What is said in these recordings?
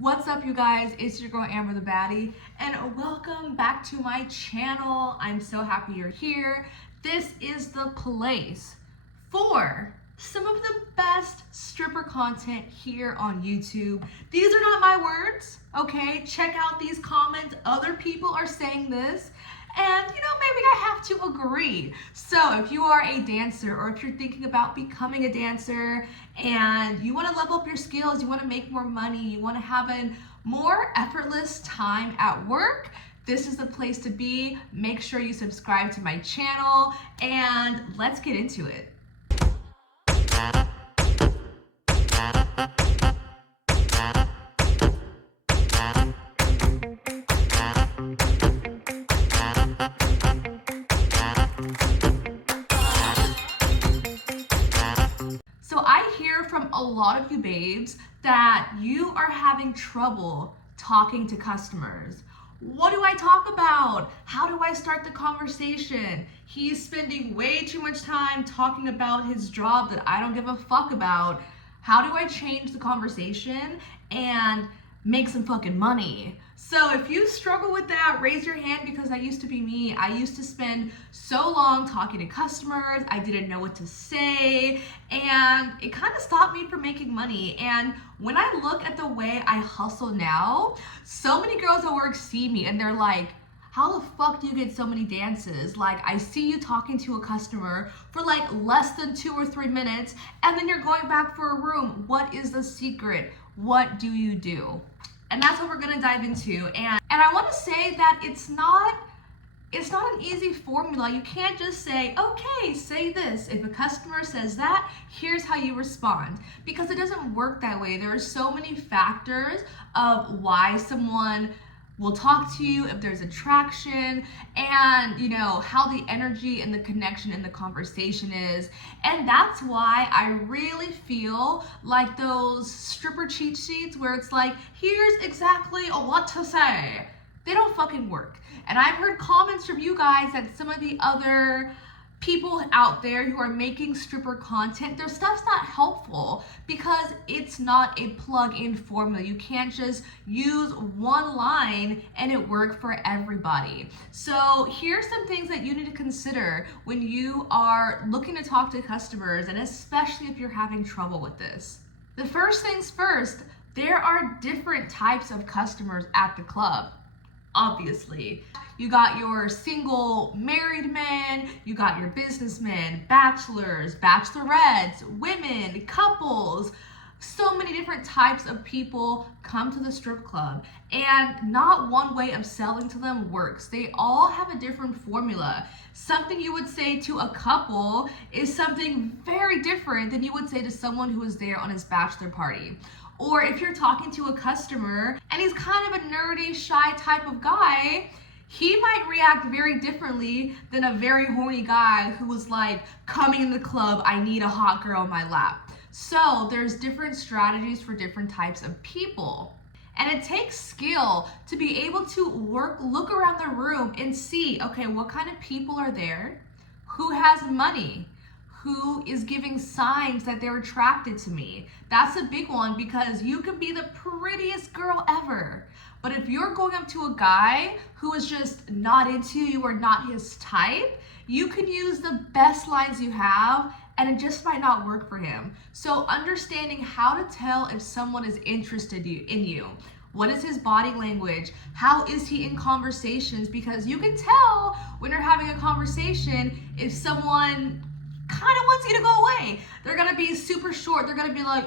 What's up, you guys? It's your girl Amber the Baddie, and welcome back to my channel. I'm so happy you're here. This is the place for some of the best stripper content here on YouTube. These are not my words, okay? Check out these comments. Other people are saying this. And maybe I have to agree. So if you are a dancer, or if you're thinking about becoming a dancer and you want to level up your skills, you want to make more money, you want to have a more effortless time at work, this is the place to be. Make sure you subscribe to my channel and let's get into it. So I hear from a lot of you babes that you are having trouble talking to customers. What do I talk about? How do I start the conversation? He's spending way too much time talking about his job that I don't give a fuck about. How do I change the conversation and make some fucking money? So if you struggle with that, raise your hand, because that used to be me. I used to spend so long talking to customers, I didn't know what to say, and it kind of stopped me from making money. And when I look at the way I hustle now, so many girls at work see me and they're like, how the fuck do you get so many dances? Like, I see you talking to a customer for like less than 2 or 3 minutes, and then you're going back for a room. What is the secret? What do you do? And that's what we're gonna dive into. And I wanna say that it's not an easy formula. You can't just say, okay, say this. If a customer says that, here's how you respond. Because it doesn't work that way. There are so many factors of why someone will talk to you, if there's attraction, and how the energy and the connection in the conversation is. And that's why I really feel like those stripper cheat sheets where it's like, here's exactly what to say, they don't fucking work. And I've heard comments from you guys that some of the other people out there who are making stripper content, their stuff's not helpful because it's not a plug-in formula. You can't just use one line and it work for everybody. So here's some things that you need to consider when you are looking to talk to customers, and especially if you're having trouble with this. The first things first, there are different types of customers at the club. Obviously, you got your single married men, you got your businessmen, bachelors, bachelorettes, women, couples. So many different types of people come to the strip club, and not one way of selling to them works. They all have a different formula. Something you would say to a couple is something very different than you would say to someone who is there on his bachelor party. Or if you're talking to a customer and he's kind of a nerdy, shy type of guy, he might react very differently than a very horny guy who was like, coming in the club, I need a hot girl in my lap. So there's different strategies for different types of people. And it takes skill to be able to look around the room and see, okay, what kind of people are there? Who has money? Who is giving signs that they're attracted to me? That's a big one, because you can be the prettiest girl ever, but if you're going up to a guy who is just not into you or not his type, you can use the best lines you have and it just might not work for him. So understanding how to tell if someone is interested in you. What is his body language? How is he in conversations? Because you can tell when you're having a conversation if someone kind of wants you to go away. They're gonna be super short. They're gonna be like,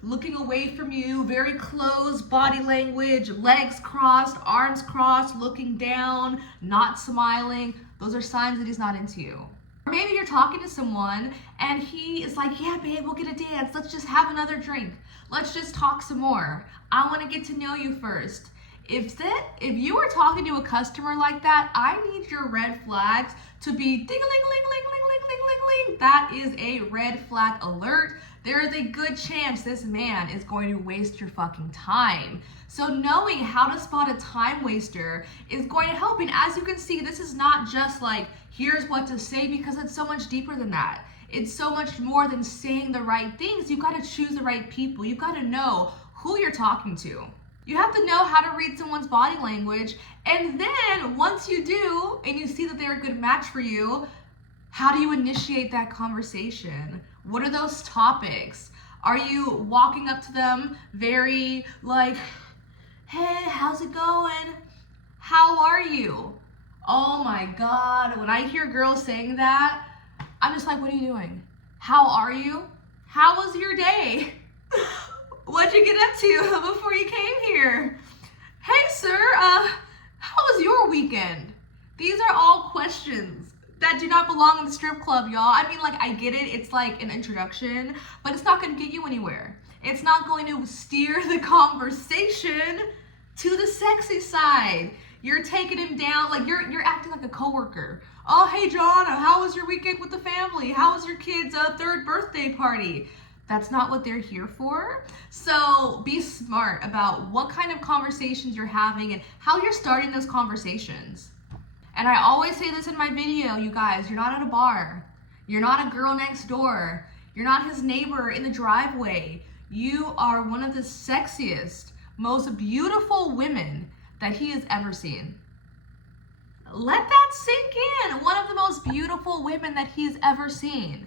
looking away from you, very close body language, legs crossed, arms crossed, looking down, not smiling. Those are signs that he's not into you. Or maybe you're talking to someone and he is like, yeah, babe, we'll get a dance. Let's just have another drink. Let's just talk some more. I want to get to know you first. If you are talking to a customer like that, I need your red flags to be ding-a-ling-ling-ling-ling-ling-ling-ling. That is a red flag alert. There is a good chance this man is going to waste your fucking time. So knowing how to spot a time waster is going to help. And as you can see, this is not just like, here's what to say, because it's so much deeper than that. It's so much more than saying the right things. You got to choose the right people. You got to know who you're talking to. You have to know how to read someone's body language, and then once you do, and you see that they're a good match for you, how do you initiate that conversation? What are those topics? Are you walking up to them very like, hey, how's it going? How are you? Oh my God, when I hear girls saying that, I'm just like, what are you doing? How are you? How was your day? What'd you get up to before you came here? Hey sir, how was your weekend? These are all questions that do not belong in the strip club, y'all. I mean, like, I get it. It's like an introduction, but it's not going to get you anywhere. It's not going to steer the conversation to the sexy side. You're taking him down, like you're acting like a coworker. Oh, hey, John, how was your weekend with the family? How was your kid's third birthday party? That's not what they're here for. So be smart about what kind of conversations you're having and how you're starting those conversations. And I always say this in my video, you guys, you're not at a bar. You're not a girl next door. You're not his neighbor in the driveway. You are one of the sexiest, most beautiful women that he has ever seen. Let that sink in. One of the most beautiful women that he's ever seen.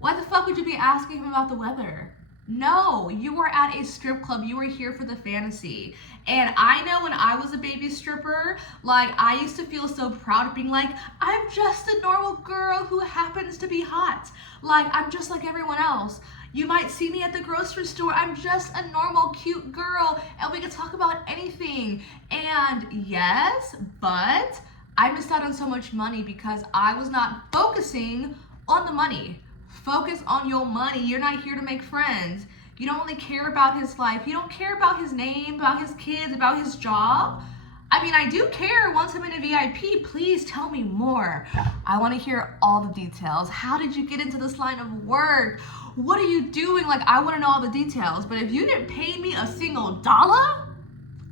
Why the fuck would you be asking him about the weather? No, you were at a strip club. You were here for the fantasy. And I know when I was a baby stripper, like, I used to feel so proud of being like, I'm just a normal girl who happens to be hot. Like, I'm just like everyone else. You might see me at the grocery store. I'm just a normal, cute girl, and we can talk about anything. And yes, but I missed out on so much money because I was not focusing on the money. Focus on your money. You're not here to make friends. You don't really care about his life. You don't care about his name, about his kids, about his job. I mean, I do care. Once I'm in a VIP, please tell me more. I want to hear all the details. How did you get into this line of work? What are you doing? Like, I want to know all the details. But if you didn't pay me a single dollar,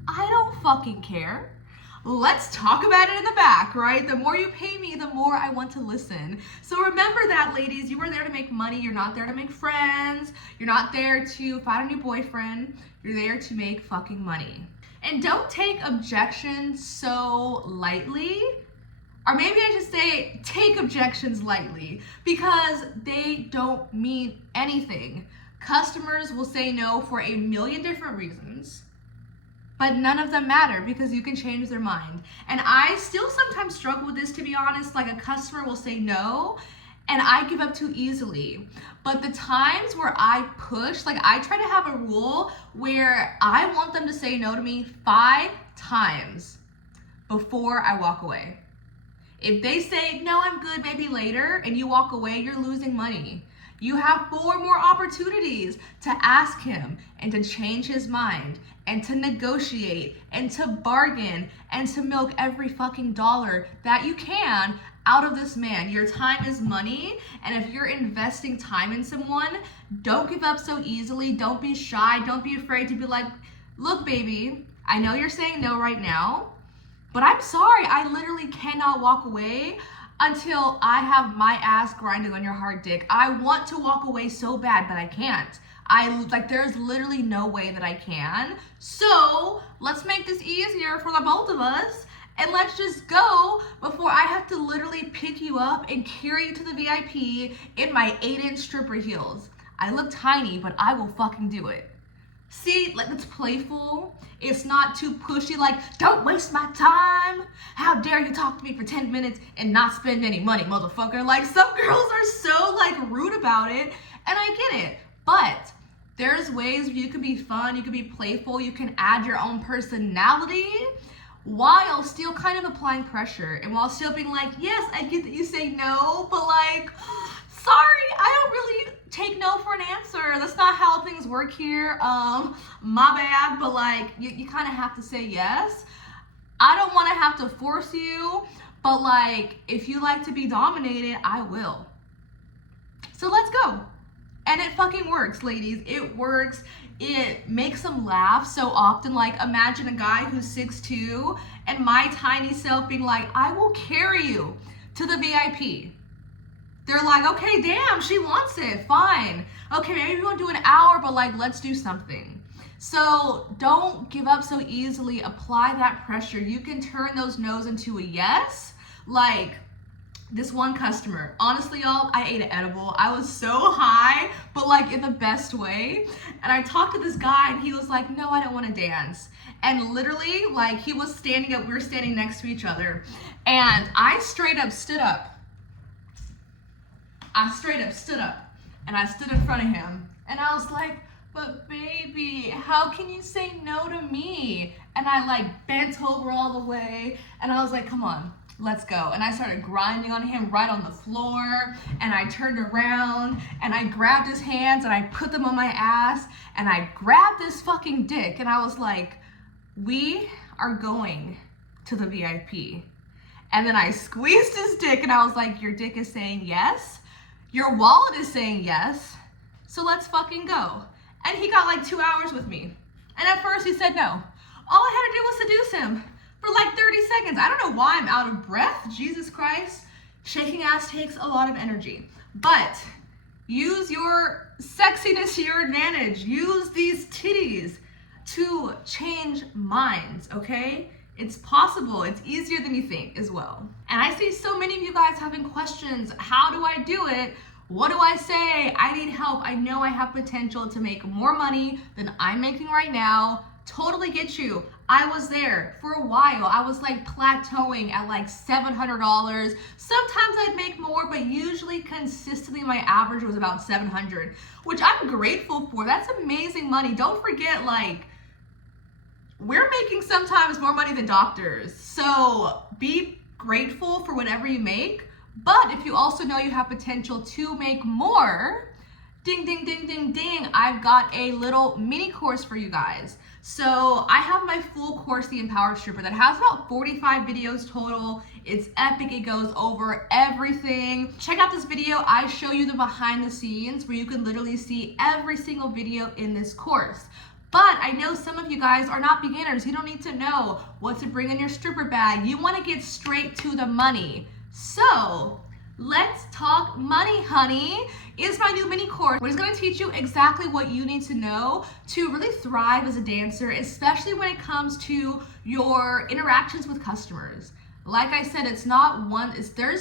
I don't fucking care. Let's talk about it in the back, right? The more you pay me, the more I want to listen. So remember that, ladies. You are there to make money. You're not there to make friends. You're not there to find a new boyfriend. You're there to make fucking money. And don't take objections so lightly. Or maybe I should say, take objections lightly, because they don't mean anything. Customers will say no for a million different reasons, but none of them matter because you can change their mind. And I still sometimes struggle with this, to be honest. Like, a customer will say no and I give up too easily. But the times where I push, like, I try to have a rule where I want them to say no to me 5 times before I walk away. If they say, no, I'm good, maybe later, and you walk away, you're losing money. You have 4 more opportunities to ask him and to change his mind and to negotiate and to bargain and to milk every fucking dollar that you can out of this man. Your time is money, and if you're investing time in someone, don't give up so easily. Don't be shy. Don't be afraid to be like, look, baby, I know you're saying no right now, but I'm sorry, I literally cannot walk away until I have my ass grinding on your hard dick. I want to walk away so bad, but I can't. There's literally no way that I can. So let's make this easier for the both of us, and let's just go before I have to literally pick you up and carry you to the VIP in my 8-inch stripper heels. I look tiny, but I will fucking do it. See, like, it's playful. It's not too pushy, like, don't waste my time. How dare you talk to me for 10 minutes and not spend any money, motherfucker. Like, some girls are so, like, rude about it, and I get it. But there's ways you can be fun, you can be playful, you can add your own personality while still kind of applying pressure and while still being like, yes, I get that you say no, but like, sorry, I don't really take no for an answer. That's not how things work here. My bad, but like, you kind of have to say yes. I don't want to have to force you, but like, if you like to be dominated, I will. So let's go. And it fucking works, ladies. It works. It makes them laugh so often. Like, imagine a guy who's 6'2" and my tiny self being like, I will carry you to the VIP. They're like, okay, damn, she wants it, fine. Okay, maybe we won't do an hour, but like, let's do something. So don't give up so easily. Apply that pressure. You can turn those no's into a yes. Like this one customer, honestly, y'all, I ate an edible. I was so high, but like in the best way. And I talked to this guy and he was like, no, I don't want to dance. And literally, like, he was standing up, we were standing next to each other. And I straight up stood up. And I stood in front of him. And I was like, but baby, how can you say no to me? And I like bent over all the way. And I was like, come on, let's go. And I started grinding on him right on the floor. And I turned around and I grabbed his hands and I put them on my ass. And I grabbed this fucking dick. And I was like, we are going to the VIP. And then I squeezed his dick and I was like, your dick is saying yes. Your wallet is saying yes. So let's fucking go. And he got like 2 hours with me. And at first he said no. All I had to do was seduce him for like 30 seconds. I don't know why I'm out of breath. Jesus Christ. Shaking ass takes a lot of energy. But use your sexiness to your advantage. Use these titties to change minds, okay? It's possible. It's easier than you think as well. And I see so many of you guys having questions. How do I do it? What do I say? I need help. I know I have potential to make more money than I'm making right now. Totally get you. I was there for a while. I was like plateauing at like $700. Sometimes I'd make more, but usually consistently my average was about $700, which I'm grateful for. That's amazing money. Don't forget, like, we're making sometimes more money than doctors. So be grateful for whatever you make. But if you also know you have potential to make more, ding, ding, ding, ding, ding, I've got a little mini course for you guys. So I have my full course, The Empowered Stripper, that has about 45 videos total. It's epic. It goes over everything. Check out this video. I show you the behind the scenes where you can literally see every single video in this course. But I know some of you guys are not beginners. You don't need to know what to bring in your stripper bag. You want to get straight to the money. So let's talk money, honey. Is my new mini course. It's going to teach you exactly what you need to know to really thrive as a dancer, especially when it comes to your interactions with customers. Like I said, there's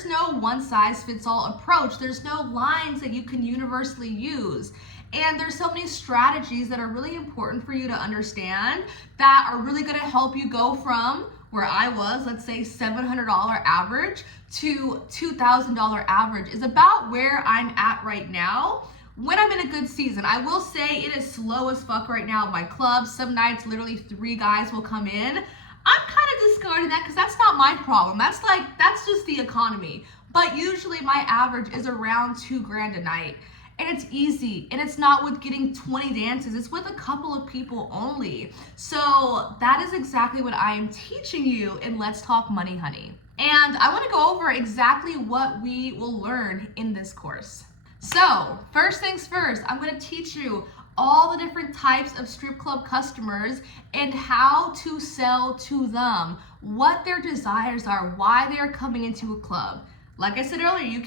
no one size fits all approach. There's no lines that you can universally use. And there's so many strategies that are really important for you to understand that are really going to help you go from where I was, let's say $700 average to $2,000 average is about where I'm at right now when I'm in a good season. I will say it is slow as fuck right now at my club. Some nights literally 3 guys will come in. I'm kind of discarding that because that's not my problem. That's just the economy. But usually my average is around $2,000 a night. And it's easy, and it's not with getting 20 dances, it's with a couple of people only. So that is exactly what I am teaching you in Let's Talk Money, honey. And I want to go over exactly what we will learn in this course. So first things first, I'm going to teach you all the different types of strip club customers and how to sell to them, what their desires are, why they're coming into a club. Like I said earlier,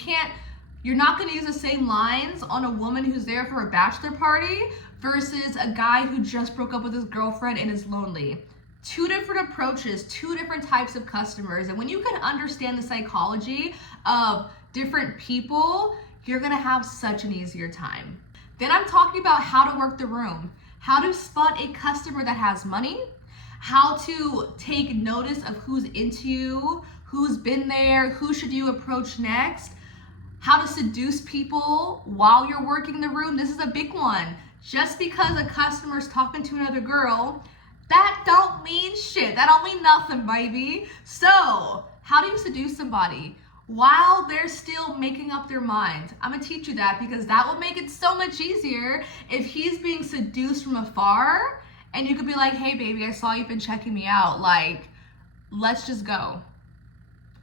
you're not going to use the same lines on a woman who's there for a bachelor party versus a guy who just broke up with his girlfriend and is lonely. 2 different approaches, 2 different types of customers. And when you can understand the psychology of different people, you're going to have such an easier time. Then I'm talking about how to work the room, how to spot a customer that has money, how to take notice of who's into you, who's been there, who should you approach next, how to seduce people while you're working the room. This is a big one. Just because a customer's talking to another girl, that don't mean shit. That don't mean nothing, baby. So, how do you seduce somebody while they're still making up their mind? I'm gonna teach you that because that will make it so much easier if he's being seduced from afar and you could be like, hey baby, I saw you've been checking me out. Like, let's just go.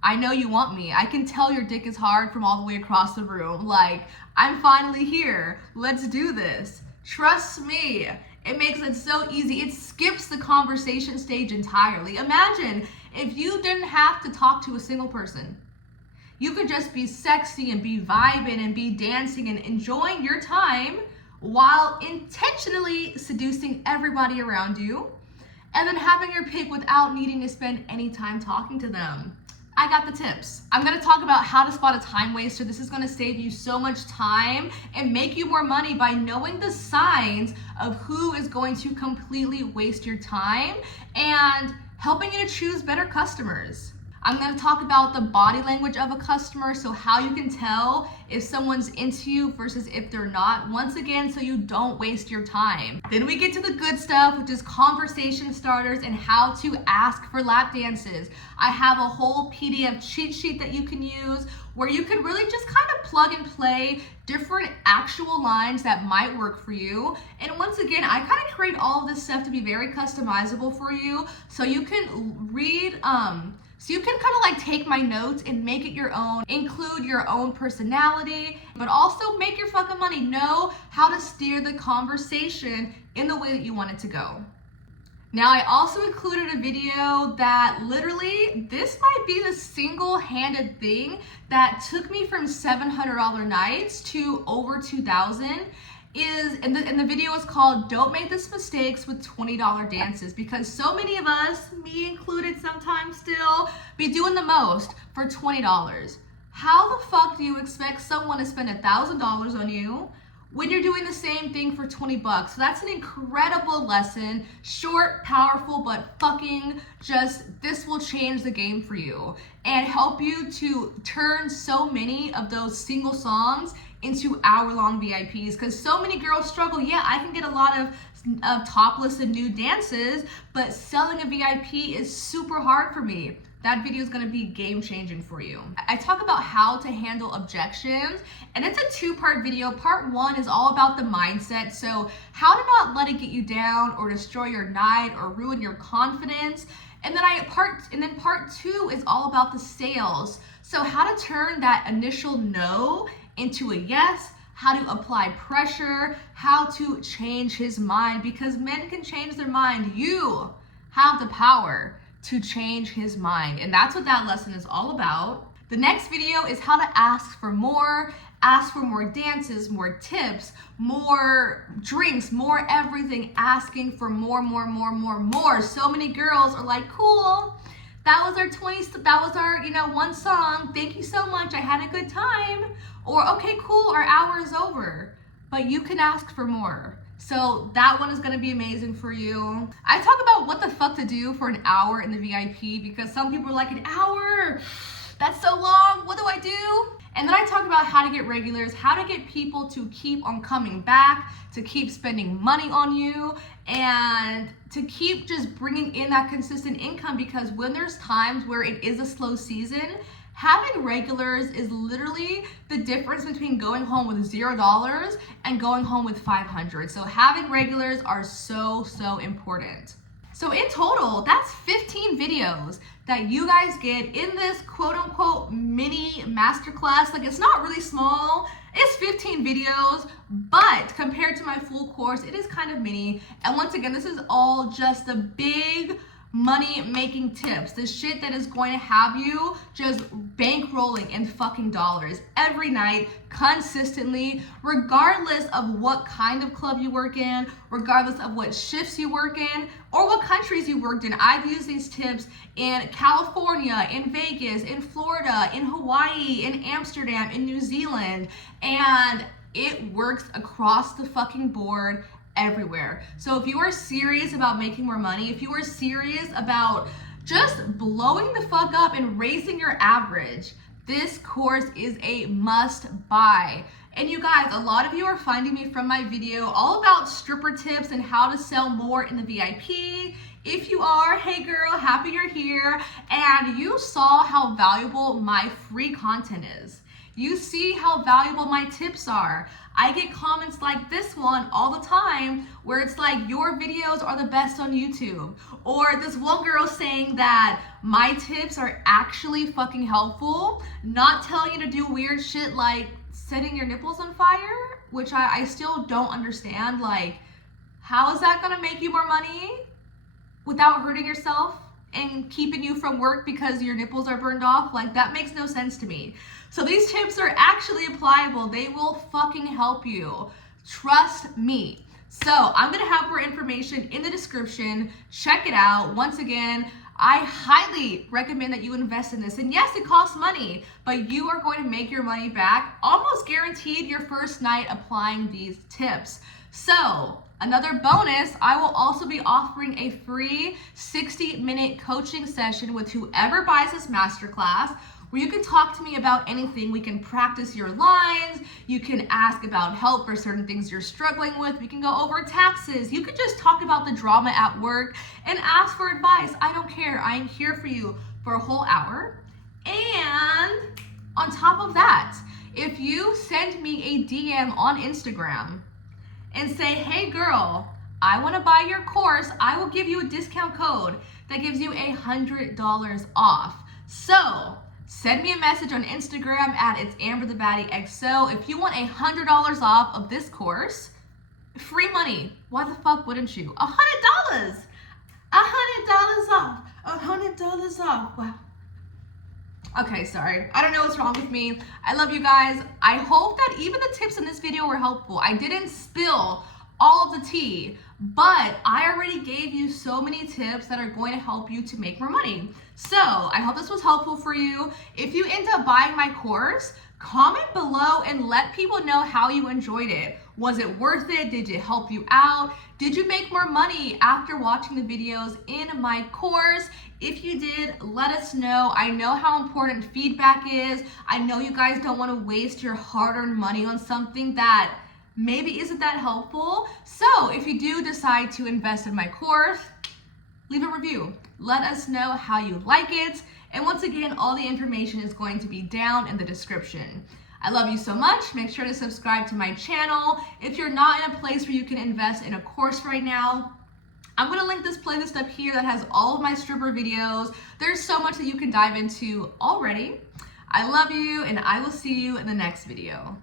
I know you want me. I can tell your dick is hard from all the way across the room. Like, I'm finally here. Let's do this. Trust me. It makes it so easy. It skips the conversation stage entirely. Imagine if you didn't have to talk to a single person. You could just be sexy and be vibing and be dancing and enjoying your time while intentionally seducing everybody around you, and then having your pick without needing to spend any time talking to them. I got the tips. I'm gonna talk about how to spot a time waster. This is gonna save you so much time and make you more money by knowing the signs of who is going to completely waste your time and helping you to choose better customers. I'm gonna talk about the body language of a customer, so how you can tell if someone's into you versus if they're not, once again, so you don't waste your time. Then we get to the good stuff, which is conversation starters and how to ask for lap dances. I have a whole PDF cheat sheet that you can use where you can really just kind of plug and play different actual lines that might work for you. And once again, I kind of create all of this stuff to be very customizable for you, so you can read, so you can kind of like take my notes and make it your own, include your own personality, but also make your fucking money. Know how to steer the conversation in the way that you want it to go. Now, I also included a video that literally, this might be the single-handed thing that took me from $700 nights to over 2,000. And the video is called Don't Make This Mistakes with $20 Dances, because so many of us, me included sometimes still, be doing the most for $20. How the fuck do you expect someone to spend $1,000 on you when you're doing the same thing for 20 bucks? So that's an incredible lesson. Short, powerful, but fucking just, this will change the game for you and help you to turn so many of those single songs into hour-long VIPs, because so many girls struggle. Yeah, I can get a lot of topless and nude dances, but selling a VIP is super hard for me. That video is going to be game-changing for you. I talk about how to handle objections, and it's a two-part video. Part one is all about the mindset, so how to not let it get you down or destroy your night or ruin your confidence. And then part two is all about the sales. So how to turn that initial no into a yes, how to apply pressure, how to change his mind, because men can change their mind. You have the power to change his mind, and that's what that lesson is all about. The next video is how to ask for more dances, more tips, more drinks, more everything, asking for more. So many girls are like, cool, that was our one song, thank you so much, I had a good time. Or, okay, cool, our hour is over. But you can ask for more. So that one is gonna be amazing for you. I talk about what the fuck to do for an hour in the VIP, because some people are like, an hour? That's so long, what do I do? And then I talk about how to get regulars, how to get people to keep on coming back, to keep spending money on you, and to keep just bringing in that consistent income, because when there's times where it is a slow season, having regulars is literally the difference between going home with $0 and going home with 500. So having regulars are so important. So in total, that's 15 videos that you guys get in this quote unquote mini masterclass. Like, it's not really small, it's 15 videos, but compared to my full course, it is kind of mini. And once again, this is all just the big money making tips, the shit that is going to have you just bankrolling in fucking dollars every night, consistently, regardless of what kind of club you work in, regardless of what shifts you work in, or what countries you worked in. I've used these tips in California, in Vegas, in Florida, in Hawaii, in Amsterdam, in New Zealand, and it works across the fucking board everywhere. So if you are serious about making more money, if you are serious about just blowing the fuck up and raising your average, this course is a must buy. And you guys, a lot of you are finding me from my video all about stripper tips and how to sell more in the VIP. If you are, hey girl, happy you're here, and you saw how valuable my free content is. You see how valuable my tips are. I get comments like this one all the time where it's like, your videos are the best on YouTube. Or this one girl saying that my tips are actually fucking helpful, not telling you to do weird shit like setting your nipples on fire, which I still don't understand. Like, how is that gonna make you more money without hurting yourself and keeping you from work because your nipples are burned off? Like, that makes no sense to me. So these tips are actually applicable. They will fucking help you. Trust me. So I'm gonna have more information in the description. Check it out. Once again, I highly recommend that you invest in this. And yes, it costs money, but you are going to make your money back almost guaranteed your first night applying these tips. So another bonus, I will also be offering a free 60-minute coaching session with whoever buys this masterclass, where you can talk to me about anything. We can practice your lines. You can ask about help for certain things you're struggling with. We can go over taxes. You can just talk about the drama at work and ask for advice. I don't care. I am here for you for a whole hour. And on top of that, if you send me a DM on Instagram and say, hey girl, I want to buy your course, I will give you a discount code that gives you $100 off. So send me a message on Instagram at itsAmbertheBaddieXO if you want $100 off of this course. Free money. Why the fuck wouldn't you? $100. $100 off. $100 off. Wow. Okay, sorry. I don't know what's wrong with me. I love you guys. I hope that even the tips in this video were helpful. I didn't spill all of the tea, but I already gave you so many tips that are going to help you to make more money. So I hope this was helpful for you. If you end up buying my course, comment below and let people know how you enjoyed it. Was it worth it? Did it help you out? Did you make more money after watching the videos in my course? If you did, let us know. I know how important feedback is. I know you guys don't want to waste your hard-earned money on something that maybe isn't that helpful. So if you do decide to invest in my course, leave a review. Let us know how you like it. And once again, all the information is going to be down in the description. I love you so much. Make sure to subscribe to my channel. If you're not in a place where you can invest in a course right now, I'm gonna link this playlist up here that has all of my stripper videos. There's so much that you can dive into already. I love you, and I will see you in the next video.